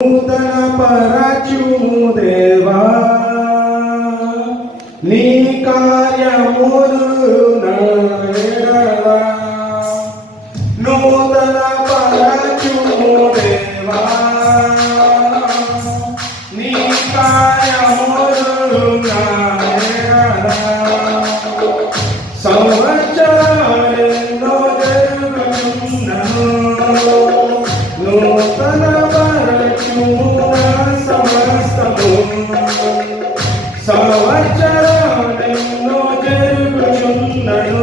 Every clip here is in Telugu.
నూతన పరచుము దేవా నీ కార్యములు నడవా నూతన పరచుము దేవా నీ కార్యములు నడవా సంవత్సరాలెన్నో జరుగుచున్నను నూతన సమస్తము సంవత్సరాలెన్నో జరుగుచున్నను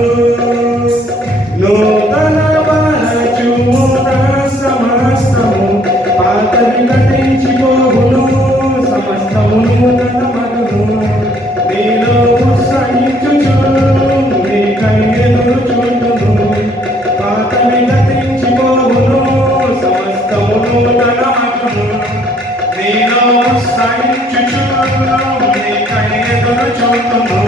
నూతన పరచుమున సమస్తము పాతవి గతించిపోవును సమస్తము నూతన మగును నీలో ఉత్సహించుచు నీకై ఎదురు చూడును పాతవి గతించిపోవును సమస్తము నూతన మగును నీలో ఉత్సహించుచు నీకై ఎదురు చూడును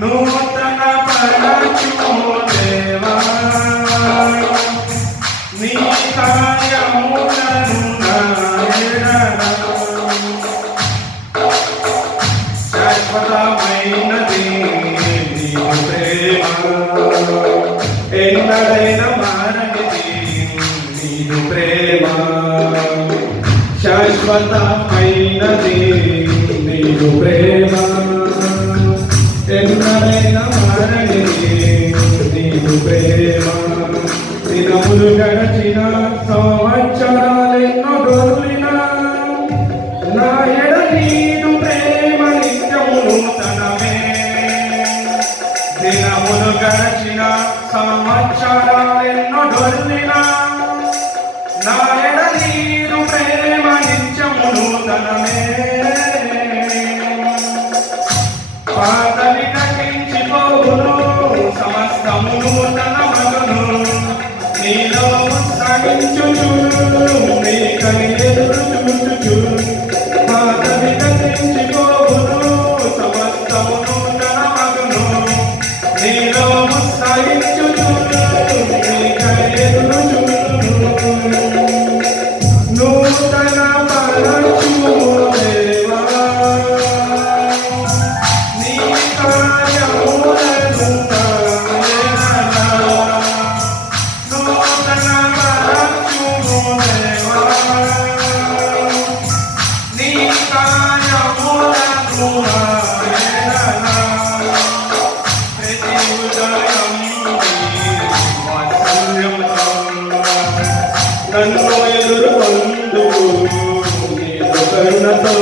నూతన పరచుము దేవా నీ కార్యములను నాయనా శాశ్వతమైనది నీ ప్రేమ ఎన్నడైనా మారనిది నీ ప్రేమ శాశ్వతమైనది నీ ప్రేమ ఎన్నడైనా మారనిది నీ ప్రేమ దినములు గడచిన సంవత్సరాలెన్నో డొల్లినా నా ఎడ నీదు ప్రేమ నిత్యము నూతనమే దినములు గడచిన సంవత్సరాలెన్నో డొల్లినా నా ఎడ నీదు ప్రేమ నిత్యము నూతనమే పాతవి గతించిపోవును సమస్తము నూతన మగును నీలో ఉత్సహించుచు నీకై ఎదురు చూచుచు పాతవి గతించిపోవును సమస్తము నూతన మగును నీలో ఉత్సహించుచు నీకై ఎదురు చూచుచు నూతన పరచుము దేవా నీ కార్యములను నాయనా నూతన పరచుము దేవా నీ కార్యములను నాయనా ప్రతి ఉదయం వాత్సల్యముతో నన్ను ఎదుర్కొందు నీ కరుణతో